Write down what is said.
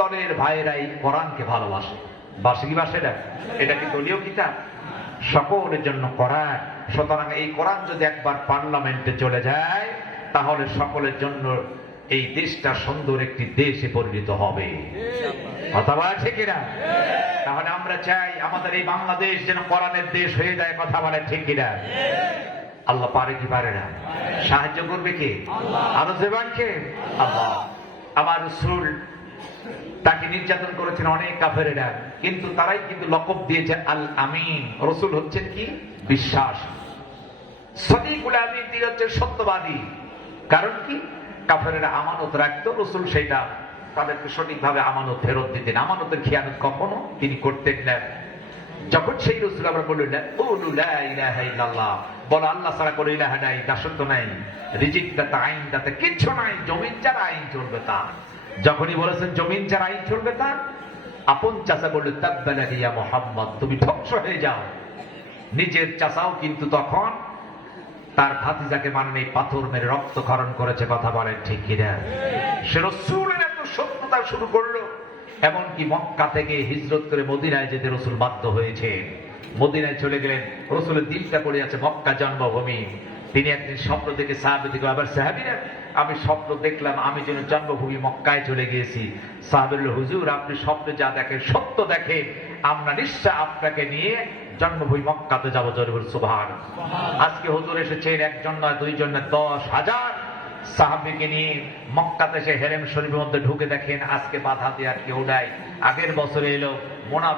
দলের ভাইয়েরাই কোরআনকে ভালোবাসে। বাসে কি বাসে না? এটা কি দলীয় কিতাব? সকলের জন্য কোরআন। সুতরাং এই কোরআন যদি একবার পার্লামেন্টে চলে যায় তাহলে সকলের জন্য এই দেশটা সুন্দর একটি দেশে পরিণত হবে। কথা বলা ঠিক কিনা? তাহলে আমরা চাই আমাদের এই বাংলাদেশ যেন কোরআনের দেশ হয়ে যায়। কথা বলে ঠিক কিনা? আল্লাহ পারে কি পারে না? সাহায্য করবে কে? আরো জবানকে আল্লাহ। আমার রাসূল তাকে নির্যাতন করেছেন অনেক কাফেরেরা, কিন্তু তারাই কিন্তু লকব দিয়েছে আল আমিন। রাসূল হচ্ছেন কি? বিশ্বাস। সদিকুল আমিন, তিনি হচ্ছেন সত্যবাদী। কারণ কি? কাফেরেরা আমানত রাখতো, রাসূল সেটা তাদেরকে সঠিকভাবে আমানত ফেরত দিতেন। আমানতের খেয়ানত কখনো তিনি করতেন না। যখন সেই রাসূল আমরা বললেন কুলু লা ইলাহা ইল্লাল্লাহ, বলো আল্লাহ ছাড়া কোনো ইলাহা নাই, দাসত্ব নাই, রিজিক দাতা, আইন দাতা কিচ্ছু নাই, জমিন ছাড়া আইন চলবে তা। যখনই বলেছেন জমিন ছাড়া আইন চলবে তা, আপন চাচা বললেন তাব্বালাকা ইয়া মুহাম্মদ, তুমি ধ্বংস হয়ে যাও। নিজের চাচাও কিন্তু তখন তার ভাতিজাকে মানে পাথর মেরে রক্তক্ষরণ করেছে। কথা বলেন ঠিক কিনা? সে রাসূলের এত সত্যতা শুরু করলো, এমনকি মক্কা থেকে হিজরত করে মদিনায় যেতে রাসূল বাধ্য হয়েছে। মদিনায় চলে গেলেন, রাসূলের দিলটা পড়ে আছে মক্কা জন্মভূমি। তিনি একদিন স্বপ্ন দেখে সাহাবীদেরকে, আবার সাহাবীরা আমি স্বপ্ন দেখলাম আমি যেন জন্মভূমি মক্কায় চলে গিয়েছি। সাহাবীরা বলল হুজুর আপনি স্বপ্নে যা দেখেন সত্য দেখেন, আমরা নিশ্চয় আপনাকে নিয়ে জন্মভূমি মক্কাতে যাবো। জোরে বলুন সুবহানাল্লাহ। আজকে হুজুর এসেছেন একজন নয় দুইজন নয় 10,000 সাহাবীকে নিয়ে মক্কাতে এসে হেরেম শরীফের মধ্যে ঢুকে দেখেন আজকে বাধা দেওয়ার কেউ নাই। আগের বছরে এলো মোনা